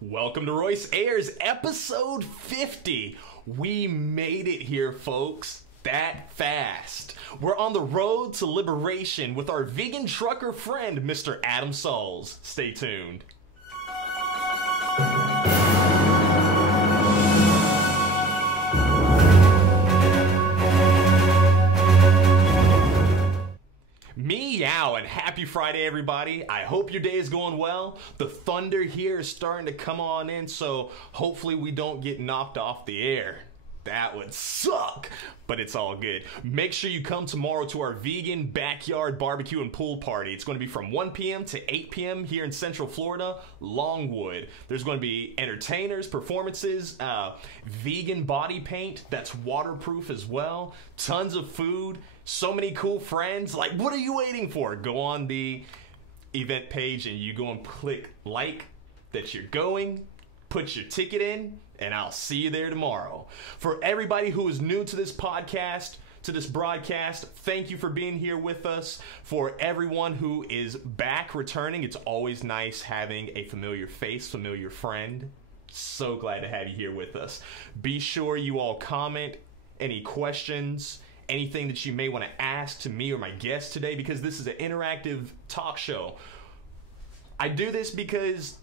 Welcome to Royce Airs, episode 50. We made it here, folks. That fast. We're on the road to liberation with our vegan trucker friend, Mr. Adam Salls. Stay tuned. Meow and happy Friday, everybody. I hope your day is going well. The thunder here is starting to come on in, so hopefully we don't get knocked off the air. That would suck, but it's all good. Make sure you come tomorrow to our vegan backyard barbecue and pool party. It's going to be from 1 p.m. to 8 p.m. here in Central Florida, Longwood. There's going to be entertainers, performances, vegan body paint that's waterproof as well, tons of food, so many cool friends. Like, what are you waiting for? Go on the event page and you go and click like that you're going, put your ticket in, and I'll see you there tomorrow. For everybody who is new to this podcast, to this broadcast, thank you for being here with us. For everyone who is back returning, it's always nice having a familiar face, familiar friend. So glad to have you here with us. Be sure you all comment any questions, anything that you may want to ask to me or my guest today, because this is an interactive talk show. I do this because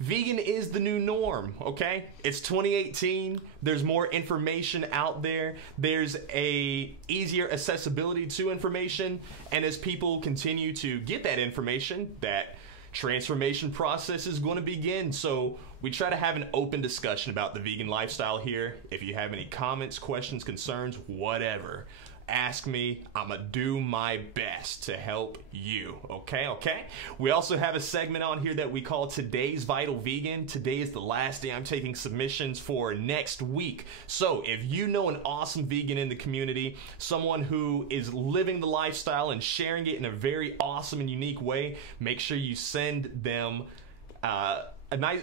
vegan is the new norm, okay? It's 2018. There's more information out there. There's a easier accessibility to information. And as people continue to get that information, that transformation process is going to begin. So we try to have an open discussion about the vegan lifestyle here. If you have any comments, questions, concerns, whatever, ask me. I'm gonna do my best to help you. Okay? We also have a segment on here that we call Today's Vital Vegan. Today is the last day I'm taking submissions for next week. So if you know an awesome vegan in the community, someone who is living the lifestyle and sharing it in a very awesome and unique way, make sure you send them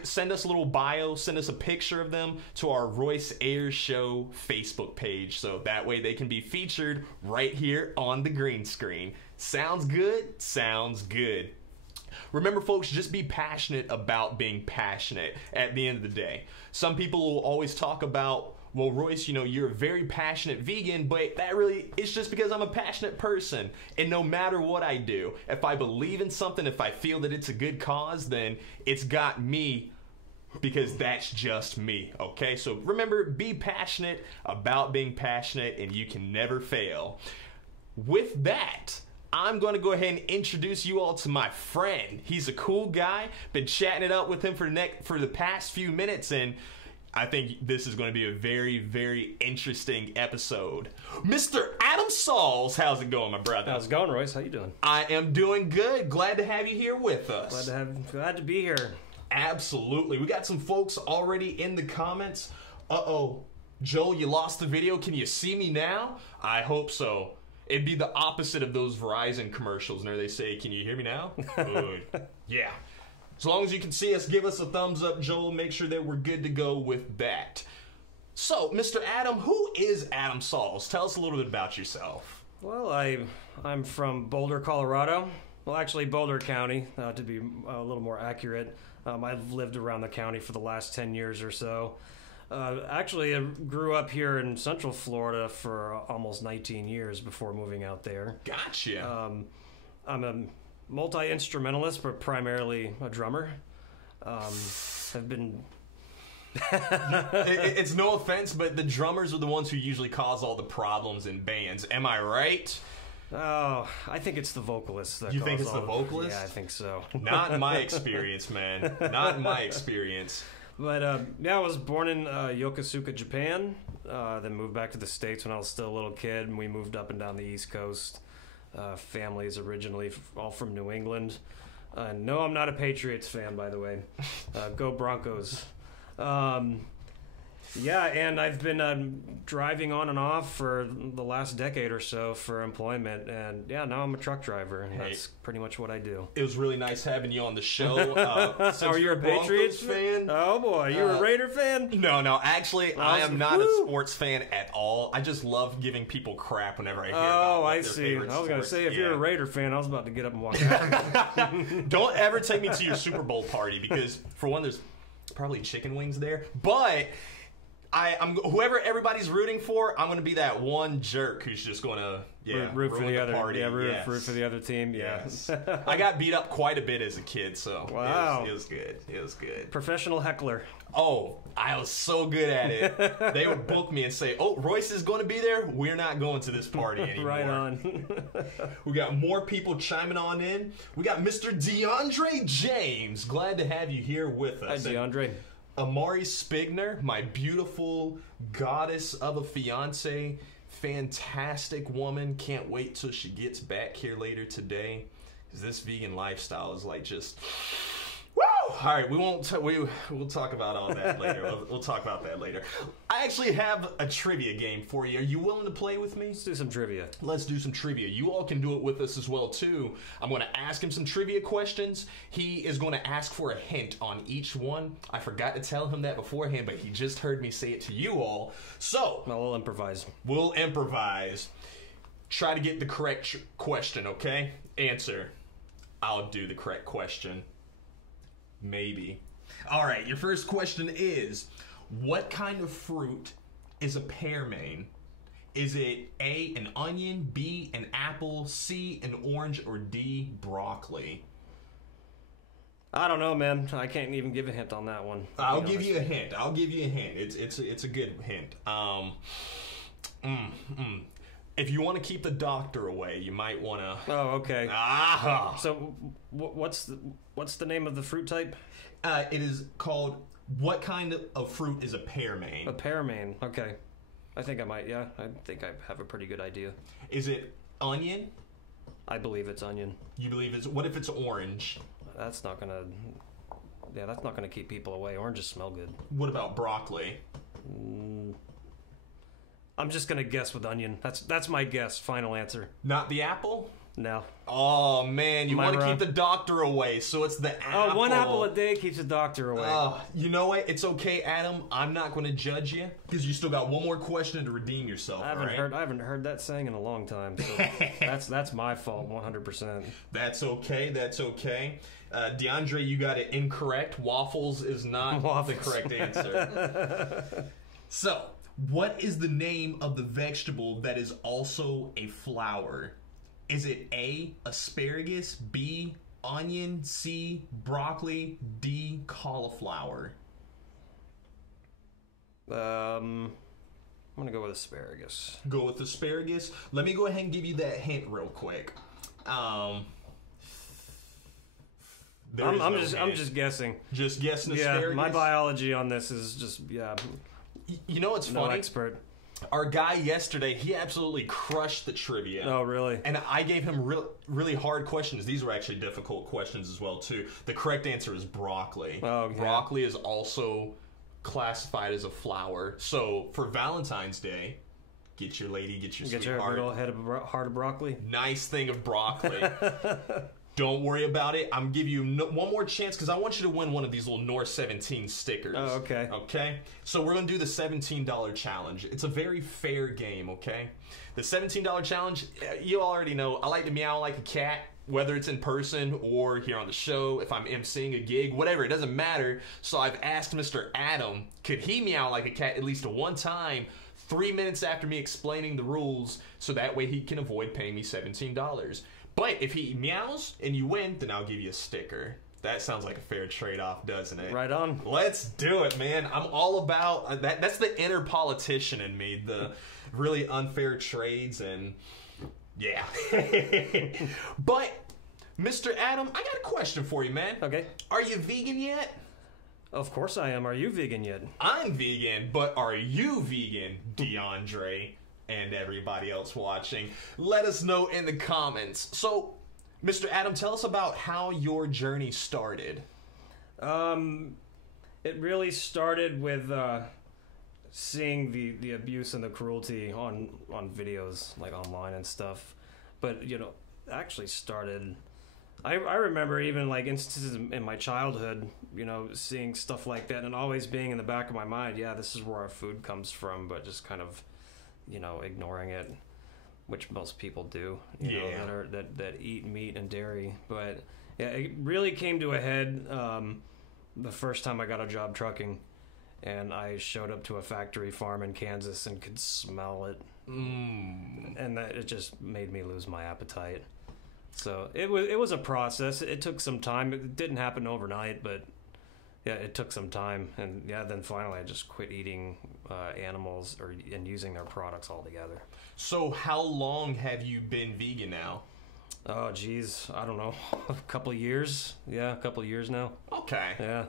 send us a little bio, send us a picture of them to our Royce Airs Show Facebook page, so that way they can be featured right here on the green screen. Sounds good? Sounds good. Remember, folks, just be passionate about being passionate at the end of the day. Some people will always talk about, well, Royce, you know, you're a very passionate vegan, but that really, it's just because I'm a passionate person. And no matter what I do, if I believe in something, if I feel that it's a good cause, then it's got me, because that's just me, okay? So remember, be passionate about being passionate, and you can never fail. With that, I'm going to go ahead and introduce you all to my friend. He's a cool guy. Been chatting it up with him for the past few minutes, and I think this is going to be a very, very interesting episode. Mr. Adam Salls, how's it going, my brother? How's it going, Royce? How you doing? I am doing good. Glad to have you here with us. Glad to be here. Absolutely. We got some folks already in the comments. Uh-oh. Joel, you lost the video. Can you see me now? I hope so. It'd be the opposite of those Verizon commercials where they say, can you hear me now? Good. Yeah. As long as you can see us, give us a thumbs up, Joel. Make sure that we're good to go with that. So, Mr. Adam, who is Adam Salls? Tell us a little bit about yourself. Well, I'm from Boulder, Colorado. Well, actually, Boulder County, to be a little more accurate. I've lived around the county for the last 10 years or so. Actually, I grew up here in Central Florida for almost 19 years before moving out there. Gotcha. I'm a multi-instrumentalist, but primarily a drummer. I've been... It's no offense, but the drummers are the ones who usually cause all the problems in bands. Am I right? Oh, I think it's the vocalists. You think it's the vocalists? Yeah, I think so. Not in my experience, man. Not in my experience. But yeah, I was born in Yokosuka, Japan. Then moved back to the States when I was still a little kid, and we moved up and down the East Coast. Family is originally all from New England. No, I'm not a Patriots fan, by the way. Go Broncos. Yeah, and I've been driving on and off for the last decade or so for employment, and yeah, now I'm a truck driver, and that's pretty much what I do. It was really nice having you on the show. Are you a Patriots fan? Oh boy, you're a Raider fan? No, actually, I am not a sports fan at all. I just love giving people crap whenever I hear about I see. I was going to say, if you're a Raider fan, I was about to get up and walk out. Don't ever take me to your Super Bowl party, because for one, there's probably chicken wings there. But I'm whoever everybody's rooting for, I'm going to be that one jerk who's just going to root for the other party. Yeah, root for the other team. Yeah. Yes. I got beat up quite a bit as a kid, so wow. It was good. It was good. Professional heckler. Oh, I was so good at it. They would book me and say, "Oh, Royce is going to be there. We're not going to this party anymore." Right on. We got more people chiming on in. We got Mr. DeAndre James. Glad to have you here with us. Hi, DeAndre. Amari Spigner, my beautiful goddess of a fiance, fantastic woman. Can't wait till she gets back here later today, because this vegan lifestyle is like just woo. All right, we'll talk about all that later. We'll talk about that later. I actually have a trivia game for you. Are you willing to play with me? Let's do some trivia. Let's do some trivia. You all can do it with us as well too. I'm going to ask him some trivia questions. He is going to ask for a hint on each one. I forgot to tell him that beforehand, but he just heard me say it to you all. So we'll improvise. We'll improvise. Try to get the correct question, okay? Answer. I'll do the correct question. Maybe. All right, your first question is, what kind of fruit is a pearmain? Is it A, an onion, B, an apple, C, an orange, or D, broccoli? I don't know, man. I can't even give a hint on that one. I'll give you a hint. It's a good hint. If you want to keep the doctor away, you might want to... Oh, okay. Ah! So, what's the name of the fruit type? It is called... What kind of fruit is a pearmain? A pearmain. Okay. I think I might, yeah. I think I have a pretty good idea. Is it onion? I believe it's onion. You believe it's... What if it's orange? That's not gonna... Yeah, that's not gonna keep people away. Oranges smell good. What about broccoli? I'm just gonna guess with onion. That's my guess. Final answer. Not the apple? No. Oh man, you want to keep the doctor away, so it's the apple. Oh, one apple a day keeps the doctor away. You know what? It's okay, Adam. I'm not going to judge you because you still got one more question to redeem yourself. I haven't heard that saying in a long time. So that's my fault, 100%. That's okay. That's okay. DeAndre, you got it incorrect. Waffles is not the correct answer. So, what is the name of the vegetable that is also a flower? Is it A, asparagus, B, onion, C, broccoli, D, cauliflower? I'm going to go with asparagus. Go with asparagus? Let me go ahead and give you that hint real quick. I'm just guessing. Just guessing asparagus? Yeah, my biology on this is just, You know what's funny? No expert. Our guy yesterday, he absolutely crushed the trivia. Oh, really? And I gave him really hard questions. These were actually difficult questions as well, too. The correct answer is broccoli. Oh, yeah. Broccoli is also classified as a flower. So, for Valentine's Day, get your lady, get your sweetheart. Get your little heart of broccoli. Nice thing of broccoli. Don't worry about it. I'm giving you one more chance because I want you to win one of these little NOOR 17 stickers. Oh, okay. Okay? So we're going to do the $17 challenge. It's a very fair game, okay? The $17 challenge, you already know, I like to meow like a cat, whether it's in person or here on the show, if I'm emceeing a gig, whatever, it doesn't matter. So I've asked Mr. Adam, could he meow like a cat at least one time, 3 minutes after me explaining the rules, so that way he can avoid paying me $17. But if he meows and you win, then I'll give you a sticker. That sounds like a fair trade-off, doesn't it? Right on. Let's do it, man. I'm all about that. That's the inner politician in me, the really unfair trades and yeah. But, Mr. Adam, I got a question for you, man. Okay. Are you vegan yet? Of course I am. Are you vegan yet? I'm vegan, but are you vegan, DeAndre? And everybody else watching, let us know in the comments. So, Mr. Adam, tell us about how your journey started. It really started with seeing the abuse and the cruelty on videos, like online and stuff. But, actually started... I remember even, like, instances in my childhood, seeing stuff like that and always being in the back of my mind, yeah, this is where our food comes from, but just kind of... ignoring it, which most people do, that eat meat and dairy. But yeah, it really came to a head the first time I got a job trucking, and I showed up to a factory farm in Kansas and could smell it. And it just made me lose my appetite. So it was a process. It took some time. It didn't happen overnight, but yeah, it took some time. And yeah, then finally I just quit eating animals and using their products altogether. So how long have you been vegan now? Oh, geez, I don't know, a couple of years. Yeah, a couple of years now. Okay. Yeah.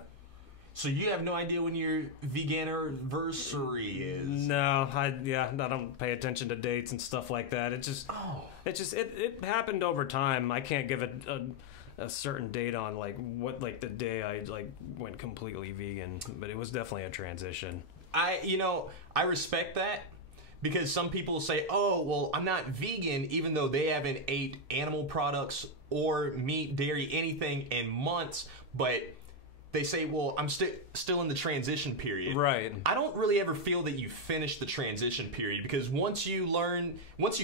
So you have no idea when your veganiversary is? No, I don't pay attention to dates and stuff like that. It happened over time. I can't give it a certain date on the day I went completely vegan, but it was definitely a transition. I respect that, because some people say, oh, well, I'm not vegan, even though they haven't ate animal products or meat, dairy, anything in months, but they say, well, I'm still in the transition period. Right. I don't really ever feel that you finish the transition period, because once you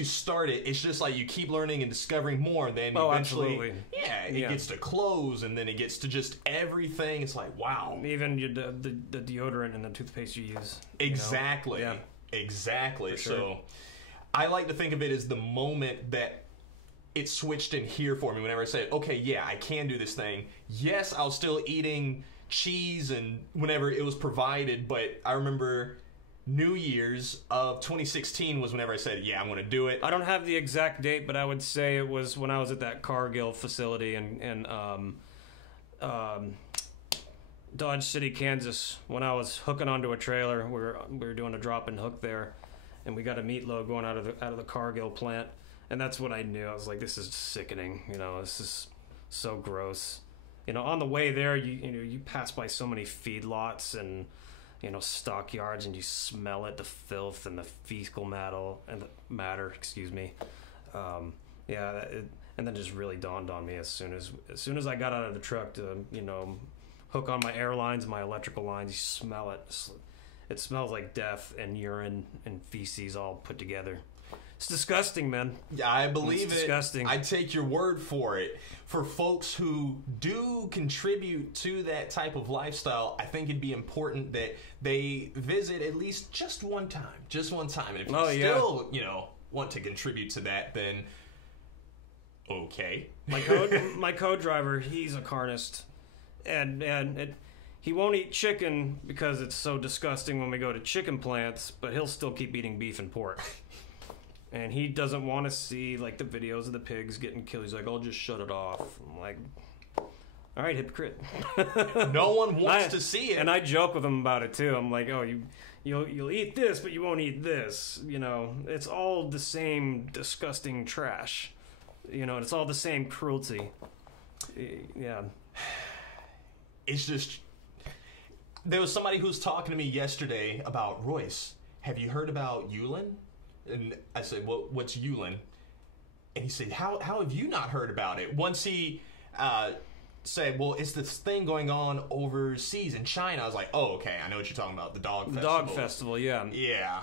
start it, it's just like you keep learning and discovering more, and then eventually, absolutely. It gets to clothes, and then it gets to just everything. It's like, wow. Even the deodorant and the toothpaste you use. Exactly. Yeah. Exactly. For sure. So I like to think of it as the moment that it switched in here for me, whenever I said, okay, yeah, I can do this thing. Yes, I was still eating cheese and whenever it was provided, but I remember New Year's of 2016 was whenever I said, yeah, I'm going to do it. I don't have the exact date, but I would say it was when I was at that Cargill facility in Dodge City, Kansas, when I was hooking onto a trailer. We were doing a drop and hook there, and we got a meat load going out of the Cargill plant. And that's when I knew. I was like, this is sickening. This is so gross. On the way there, you pass by so many feedlots and, stockyards, and you smell it, the filth and the fecal matter, excuse me. And then it just really dawned on me as soon as I got out of the truck to, hook on my air lines and my electrical lines. You smell it. It smells like death and urine and feces all put together. It's disgusting, man. Yeah, I believe it's disgusting. I take your word for it. For folks who do contribute to that type of lifestyle, I think it'd be important that they visit at least just one time. Just one time. And if you still, want to contribute to that, then okay. My co-driver, he's a carnist. And he won't eat chicken because it's so disgusting when we go to chicken plants, but he'll still keep eating beef and pork. And he doesn't want to see the videos of the pigs getting killed. He's like, I'll just shut it off. I'm like, all right, hypocrite. No one wants to see it. And I joke with him about it too. I'm like, oh, you'll eat this, but you won't eat this. It's all the same disgusting trash. It's all the same cruelty. Yeah. It's just, there was somebody who was talking to me yesterday about, Royce, have you heard about Yulin? And I said, well, what's Yulin? And he said, how have you not heard about it? Once he said, well, it's this thing going on overseas in China. I was like, oh, okay, I know what you're talking about, the dog festival. The dog festival, yeah. Yeah.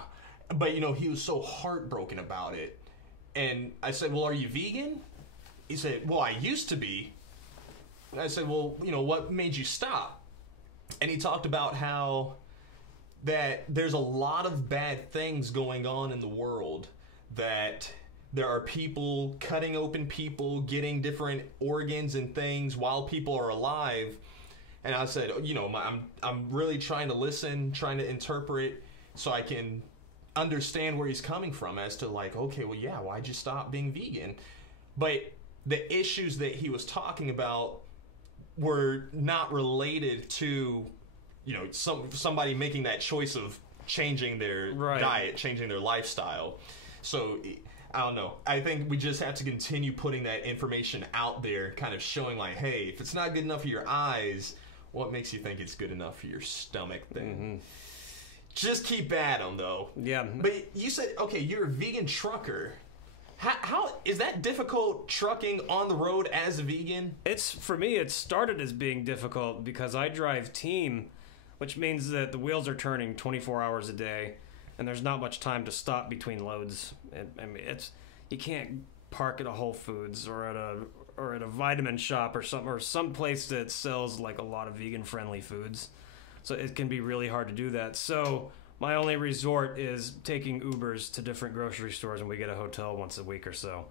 But, he was so heartbroken about it. And I said, well, are you vegan? He said, well, I used to be. And I said, well, what made you stop? And he talked about how that there's a lot of bad things going on in the world, that there are people cutting open people, getting different organs and things while people are alive. And I said, I'm really trying to listen, trying to interpret so I can understand where he's coming from as to okay, well, yeah, why'd you stop being vegan? But the issues that he was talking about were not related to somebody making that choice of changing their diet, changing their lifestyle. So I don't know. I think we just have to continue putting that information out there, kind of showing hey, if it's not good enough for your eyes, what makes you think it's good enough for your stomach then? Mm-hmm. Just keep at them, though. Yeah. But you said, okay, you're a vegan trucker. How is that difficult, trucking on the road as a vegan? For me, it started as being difficult because I drive team, which means that the wheels are turning 24 hours a day, and there's not much time to stop between loads. You can't park at a Whole Foods or at or at a vitamin shop or some place that sells like a lot of vegan friendly foods. So it can be really hard to do that. So my only resort is taking Ubers to different grocery stores, and we get a hotel once a week or so.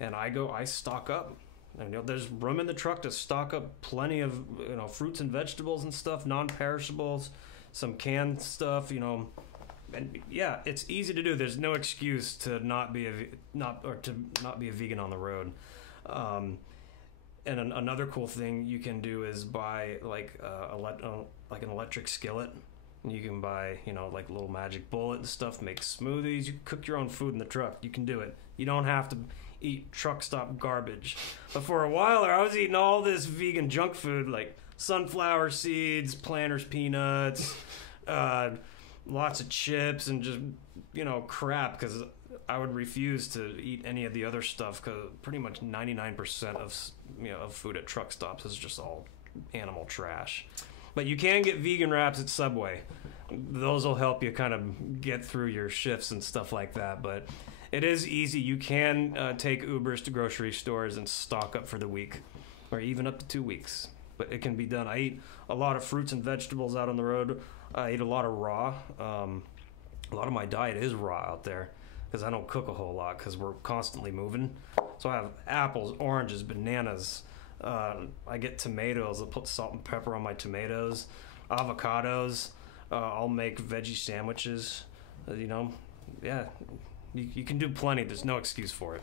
And I stock up. And, there's room in the truck to stock up plenty of fruits and vegetables and stuff, non-perishables, some canned stuff, and yeah, it's easy to do. There's no excuse to not be a vegan on the road. And another cool thing you can do is buy like an electric skillet. You can buy like little magic bullet and stuff. Make smoothies. You can cook your own food in the truck. You can do it. You don't have to eat truck stop garbage. But for a while there, I was eating all this vegan junk food like sunflower seeds, Planters peanuts, lots of chips, and just crap, because I would refuse to eat any of the other stuff, because pretty much 99% of food at truck stops is just all animal trash. But you can get vegan wraps at Subway. Those will help you kind of get through your shifts and stuff like that. But it is easy. You can take Ubers to grocery stores and stock up for the week, or even up to 2 weeks. But it can be done. I eat a lot of fruits and vegetables out on the road. I eat a lot of raw. A lot of my diet is raw out there, because I don't cook a whole lot, because we're constantly moving. So I have apples, oranges, bananas. I get tomatoes. I'll put salt and pepper on my tomatoes. Avocados. I'll make veggie sandwiches. Yeah. You can do plenty. There's no excuse for it.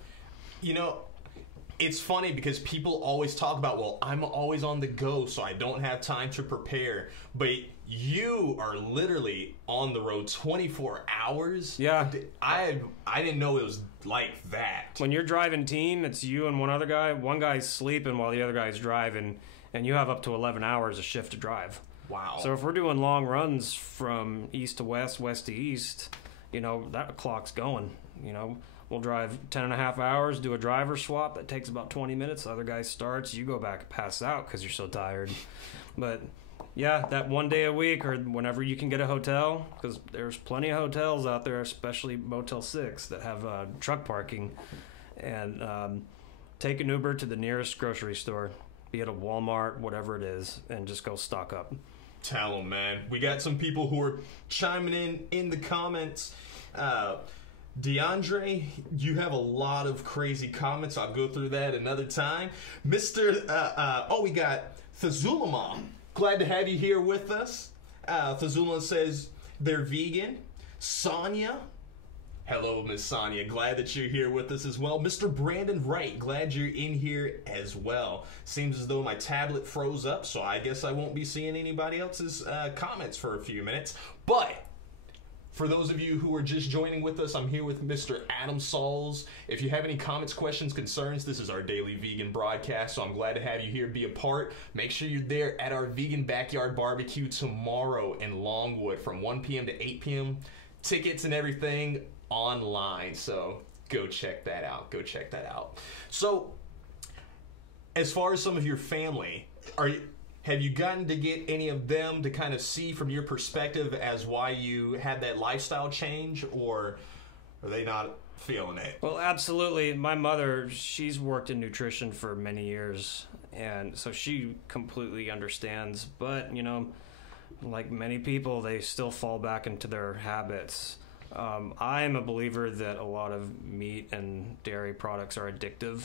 It's funny because people always talk about, well, I'm always on the go, so I don't have time to prepare. But you are literally on the road 24 hours? Yeah. I didn't know it was like that. When you're driving team, it's you and one other guy. One guy's sleeping while the other guy's driving, and you have up to 11 hours a shift to drive. Wow. So if we're doing long runs from east to west, west to east, that clock's going. We'll drive 10 and a half hours, do a driver swap. That takes about 20 minutes. The other guy starts. You go back and pass out because you're so tired. But, yeah, that one day a week or whenever you can get a hotel, because there's plenty of hotels out there, especially Motel 6, that have truck parking. And take an Uber to the nearest grocery store, be it a Walmart, whatever it is, and just go stock up. Tell them, man. We got some people who are chiming in the comments. DeAndre, you have a lot of crazy comments. I'll go through that another time. We got Thazulama. Glad to have you here with us. Thazulama says they're vegan. Sonia. Hello, Miss Sonia. Glad that you're here with us as well. Mr. Brandon Wright, glad you're in here as well. Seems as though my tablet froze up, so I guess I won't be seeing anybody else's comments for a few minutes. But for those of you who are just joining with us, I'm here with Mr. Adam Salls. If you have any comments, questions, concerns, this is our daily vegan broadcast, so I'm glad to have you here be a part. Make sure you're there at our vegan backyard barbecue tomorrow in Longwood from 1 p.m. to 8 p.m. Tickets and everything online, so go check that out. So, as far as some of your family, have you gotten to get any of them to kind of see from your perspective as why you had that lifestyle change, or are they not feeling it? Well, absolutely. My mother, she's worked in nutrition for many years, and so she completely understands. But, like many people, they still fall back into their habits. I'm a believer that a lot of meat and dairy products are addictive.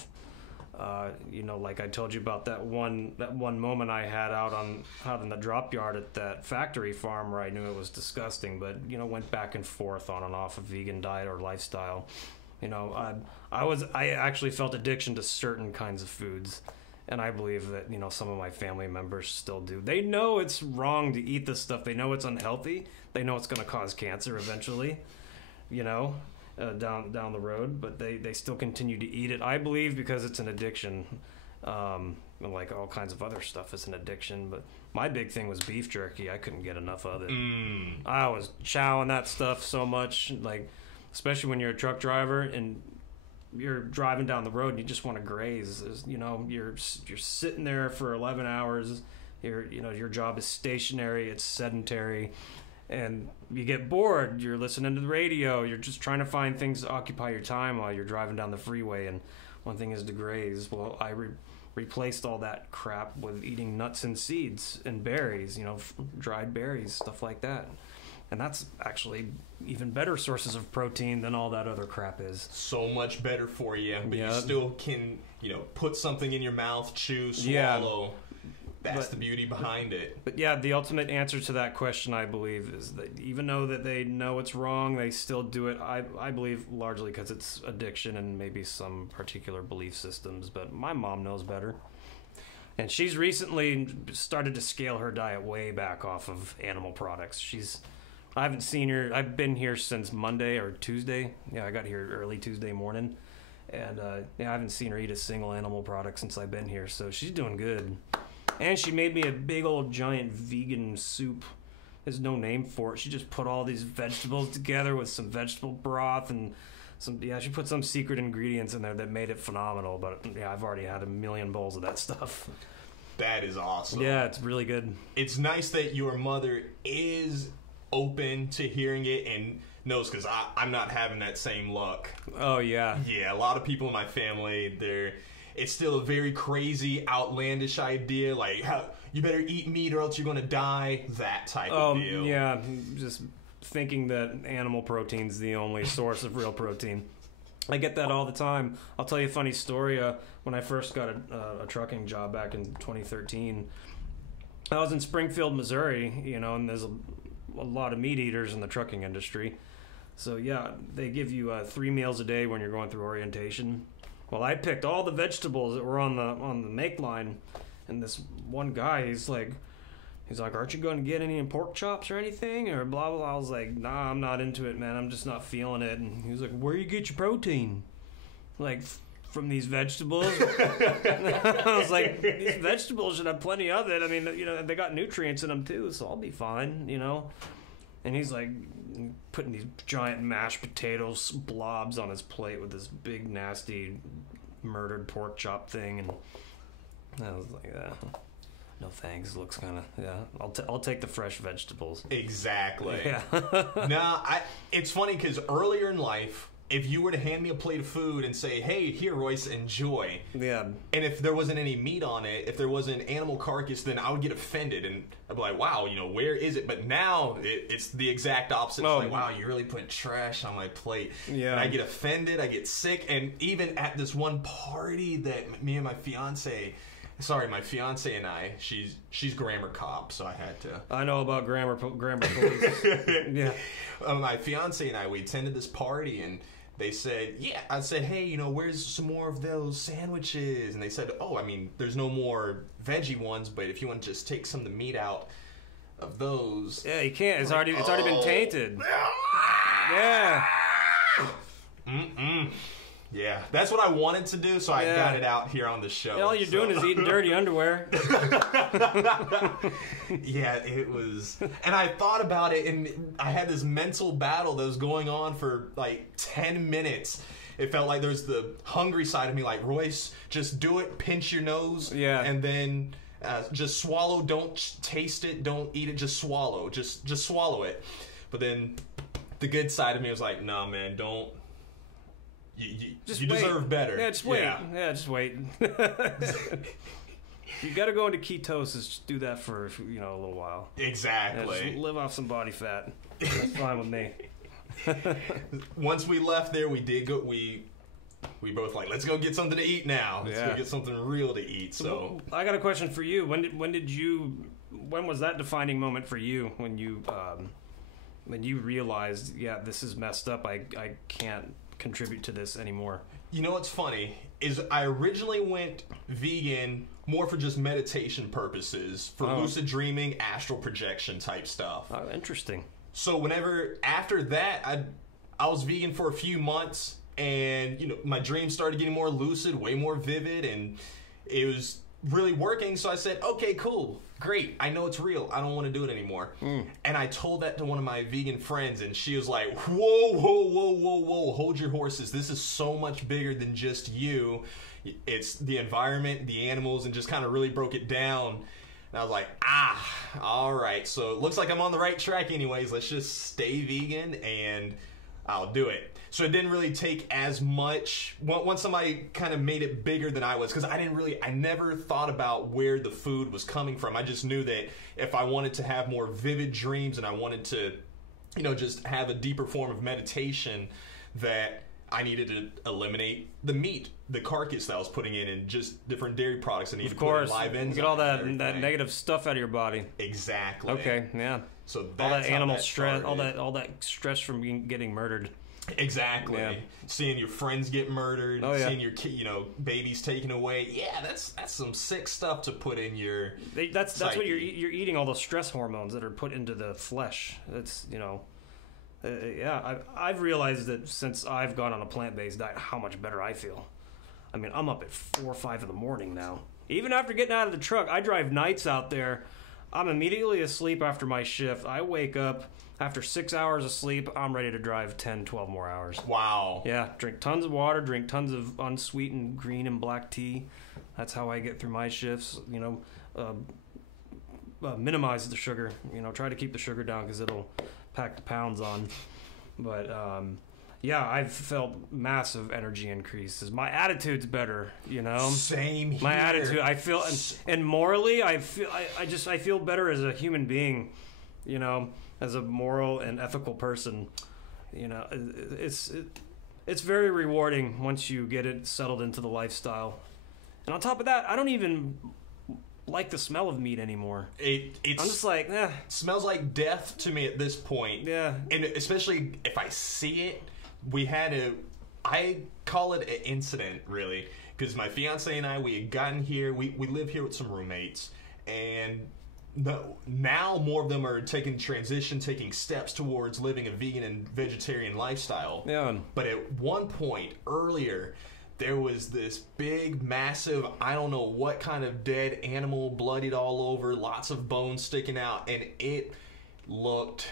Like I told you about that one moment I had out in the drop yard at that factory farm where I knew it was disgusting, but went back and forth on and off a vegan diet or lifestyle. I actually felt addiction to certain kinds of foods, and I believe that some of my family members still do. They know it's wrong to eat this stuff. They know it's unhealthy. They know it's going to cause cancer eventually. Down the road, but they still continue to eat it. I believe because it's an addiction, like all kinds of other stuff is an addiction. But my big thing was beef jerky. I couldn't get enough of it. I was chowing that stuff so much, like especially when you're a truck driver and you're driving down the road and you just want to graze. You're sitting there for 11 hours. Your job is stationary. It's sedentary. And you get bored, you're listening to the radio, you're just trying to find things to occupy your time while you're driving down the freeway. And one thing is to graze. Well, I replaced all that crap with eating nuts and seeds and berries, dried berries, stuff like that. And that's actually even better sources of protein than all that other crap is. So much better for you, but you still can, put something in your mouth, chew, swallow. Yeah. That's the beauty behind it. But yeah, the ultimate answer to that question, I believe, is that even though that they know it's wrong, they still do it. I believe largely because it's addiction and maybe some particular belief systems. But my mom knows better. And she's recently started to scale her diet way back off of animal products. I haven't seen her. I've been here since Monday or Tuesday. Yeah, I got here early Tuesday morning. And I haven't seen her eat a single animal product since I've been here. So she's doing good. And she made me a big old giant vegan soup. There's no name for it. She just put all these vegetables together with some vegetable broth and she put some secret ingredients in there that made it phenomenal. But yeah, I've already had a million bowls of that stuff. That is awesome. Yeah, it's really good. It's nice that your mother is open to hearing it and knows, because I'm not having that same luck. Oh, yeah. Yeah, a lot of people in my family, it's still a very crazy, outlandish idea, like, you better eat meat or else you're going to die, that type of deal. Yeah, just thinking that animal protein's the only source of real protein. I get that all the time. I'll tell you a funny story. When I first got a trucking job back in 2013, I was in Springfield, Missouri, and there's a lot of meat eaters in the trucking industry. So, yeah, they give you 3 meals a day when you're going through orientation. Well, I picked all the vegetables that were on the make line, and this one guy, he's like, aren't you going to get any pork chops or anything, or blah blah blah? I was like, nah, I'm not into it, man. I'm just not feeling it. And he was like, where do you get your protein? Like, from these vegetables? I was like, these vegetables should have plenty of it. I mean, they got nutrients in them too, so I'll be fine, And he's like putting these giant mashed potatoes blobs on his plate with this big nasty murdered pork chop thing, and I was like, no thanks. It looks kind of I'll take the fresh vegetables. Exactly. Yeah. It's funny because earlier in life, if you were to hand me a plate of food and say, hey, here, Royce, enjoy. Yeah. And if there wasn't any meat on it, if there was an animal carcass, then I would get offended. And I'd be like, wow, where is it? But now it's the exact opposite. It's like, wow, you really put trash on my plate. Yeah. And I get offended. I get sick. And even at this one party that me and my fiance and I, she's grammar cop, so I had to. I know about grammar police. Yeah. My fiance and I, we attended this party, and they said, yeah. I said, hey, where's some more of those sandwiches? And they said, oh, there's no more veggie ones, but if you want to just take some of the meat out of those. Yeah, you can't. It's already been tainted. Yeah. Yeah, that's what I wanted to do, so I got it out here on the show. Yeah, all you're doing is eating dirty underwear. Yeah, it was. And I thought about it, and I had this mental battle that was going on for like 10 minutes. It felt like there's the hungry side of me, like, Royce, just do it, pinch your nose, and then just swallow. Don't taste it, don't eat it, just swallow. Just swallow it. But then the good side of me was like, no, man, don't. You deserve better. Yeah, just wait. Yeah, just wait. You got to go into ketosis. Just do that for a little while. Exactly. Yeah, just live off some body fat. That's fine with me. Once we left there, we did go. We both like, let's go get something to eat now. Let's go get something real to eat. So I got a question for you. When was that defining moment for you? When you realized, yeah, this is messed up. I can't contribute to this anymore. What's funny is I originally went vegan more for just meditation purposes, for lucid dreaming, astral projection type stuff. Oh, interesting. So after that, I was vegan for a few months, and my dreams started getting more lucid, way more vivid, and it was really working. So I said, okay, cool, great, I know it's real, I don't want to do it anymore. And I told that to one of my vegan friends, and she was like, whoa, hold your horses, this is so much bigger than just you. It's the environment, the animals, and just kind of really broke it down. And I was like, all right, so it looks like I'm on the right track anyways. Let's just stay vegan. And I'll do it. So it didn't really take as much. Once somebody kind of made it bigger than I was, because I never thought about where the food was coming from. I just knew that if I wanted to have more vivid dreams and I wanted to, just have a deeper form of meditation, that I needed to eliminate the meat, the carcass that I was putting in, and just different dairy products. I needed to put in live enzymes. Get all that negative stuff out of your body. Exactly. Okay, yeah. So that's all that animal stress, all that stress from getting murdered. Exactly. Yeah. Seeing your friends get murdered, seeing your babies taken away. Yeah, that's some sick stuff to put in your. That's what you're eating, all those stress hormones that are put into the flesh. That's I've realized that since I've gone on a plant-based diet, how much better I feel. I mean, I'm up at 4 or 5 in the morning now. Even after getting out of the truck, I drive nights out there. I'm immediately asleep after my shift. I wake up after 6 hours of sleep. I'm ready to drive 10, 12 more hours. Wow. Yeah, drink tons of water, drink tons of unsweetened green and black tea. That's how I get through my shifts. Minimize the sugar. Try to keep the sugar down because it'll pack the pounds on. But I've felt massive energy increases. My attitude's better, Same here. My attitude, I feel, and morally, I feel better as a human being, as a moral and ethical person. It's very rewarding once you get it settled into the lifestyle. And on top of that, I don't even like the smell of meat anymore. I'm just like, smells like death to me at this point. Yeah. And especially if I see it, I call it an incident, really, because my fiance and I, we had gotten here, we live here with some roommates, and now more of them are taking steps towards living a vegan and vegetarian lifestyle. Yeah. But at one point earlier, there was this big, massive, I don't know what kind of dead animal, bloodied all over, lots of bones sticking out, and it looked...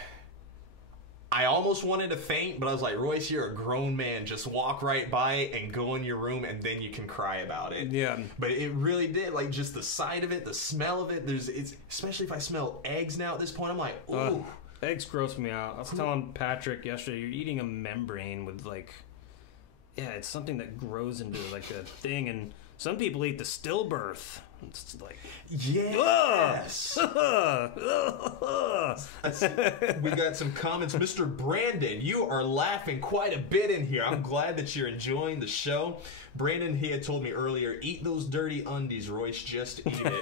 I almost wanted to faint, but I was like, Royce, you're a grown man. Just walk right by it and go in your room, and then you can cry about it. Yeah. But it really did. Like, just the sight of it, the smell of it. Especially if I smell eggs now at this point, I'm like, ooh. Eggs gross me out. I was telling Patrick yesterday, you're eating a membrane with, it's something that grows into, a thing, and some people eat the stillbirth. It's like, yes. We got some comments. Mr. Brandon, you are laughing quite a bit in here. I'm glad that you're enjoying the show. Brandon, he had told me earlier, eat those dirty undies, Royce, just eat it.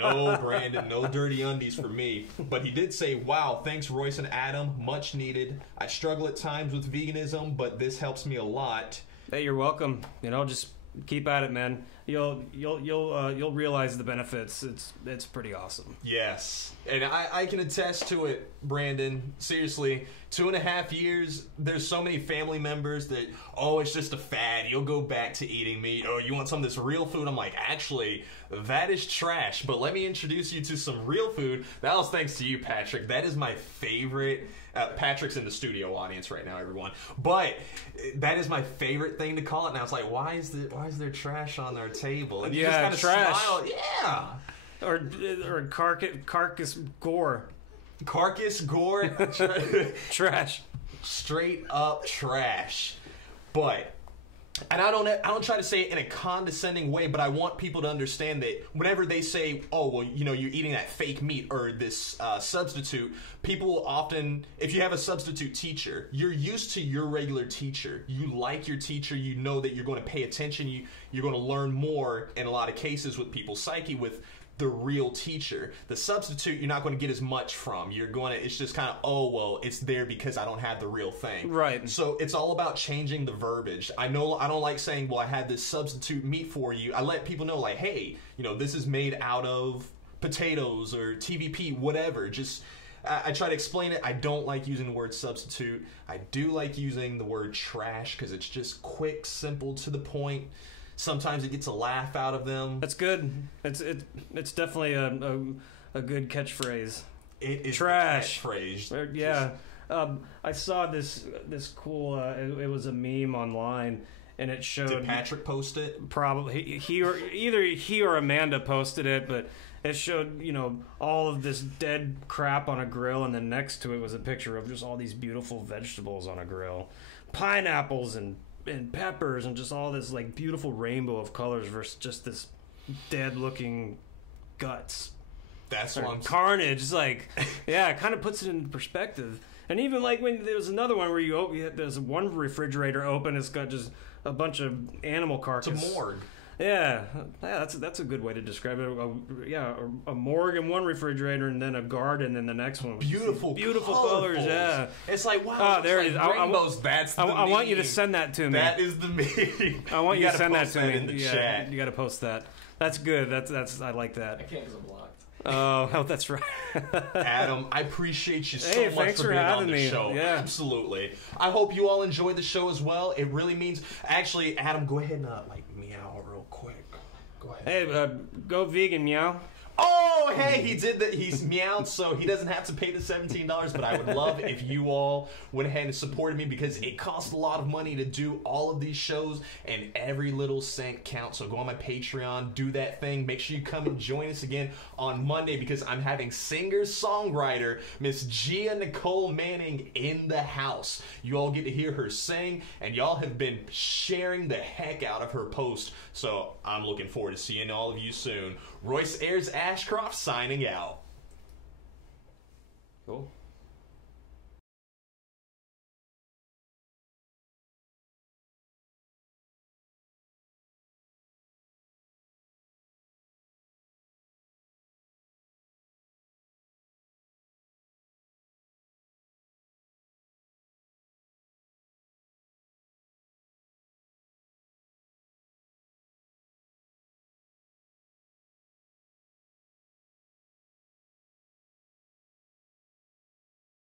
No, Brandon, no dirty undies for me. But he did say, wow, thanks, Royce and Adam, much needed. I struggle at times with veganism, but this helps me a lot. Hey, you're welcome. Just keep at it, man. You'll realize the benefits. It's pretty awesome. Yes, and I can attest to it, Brandon. Seriously, 2.5 years. There's so many family members that, it's just a fad. You'll go back to eating meat. Oh, you want some of this real food? I'm like, actually, that is trash. But let me introduce you to some real food. That was thanks to you, Patrick. That is my favorite. Patrick's in the studio audience right now, everyone. But that is my favorite thing to call it. And I was like, why is there trash on our table? And you just kind of trash. smile. Yeah. Or carcass gore. Carcass gore. Trash. Straight up trash. But... And I don't try to say it in a condescending way, but I want people to understand that whenever they say, you're eating that fake meat or this substitute, people will often, if you have a substitute teacher, you're used to your regular teacher. You like your teacher. You know that you're going to pay attention. You're going to learn more in a lot of cases with people's psyche with the real teacher. The substitute, you're not going to get as much from. It's just kind of, it's there because I don't have the real thing. Right. So it's all about changing the verbiage. I know I don't like saying, I had this substitute meat for you. I let people know, hey, this is made out of potatoes or TVP, whatever. Just, I try to explain it. I don't like using the word substitute. I do like using the word trash because it's just quick, simple, to the point. Sometimes it gets a laugh out of them. That's good. It's definitely a good catchphrase. It is trash. The catchphrase. Yeah. I saw this cool. It was a meme online, and it showed. Did Patrick post it? Probably either he or Amanda posted it, but it showed, you know, all of this dead crap on a grill, and then next to it was a picture of just all these beautiful vegetables on a grill, pineapples and peppers, and just all this like beautiful rainbow of colors versus just this dead looking guts. That's what carnage. It's like, yeah, it kind of puts it into perspective. And even like when there was another one where there's one refrigerator open, it's got just a bunch of animal carcasses. It's a morgue. Yeah, that's a good way to describe it. A morgue in one refrigerator, and then a garden in the next one. Beautiful colors. Yeah, it's like, wow. There it is. Rainbows. That's the I want you to send that to me. That is the meme. I want you to send that to me in the chat. You got to post that. That's good. That's I like that. I can't because I'm blocked. Oh, that's right. Adam, I appreciate you so much thanks for being on the me. show. Yeah. Absolutely. I hope you all enjoyed the show as well. It really means... Actually, Adam, go ahead and meow real quick. Go ahead. Hey, go vegan, meow. Oh, hey, he did that. He's meowed, so he doesn't have to pay the $17. But I would love if you all went ahead and supported me, because it costs a lot of money to do all of these shows, and every little cent counts. So go on my Patreon, do that thing. Make sure you come and join us again on Monday, because I'm having singer-songwriter Miss Gia Nicole Manning in the house. You all get to hear her sing, and y'all have been sharing the heck out of her post. So I'm looking forward to seeing all of you soon. Royce Ashcroft signing out. Cool.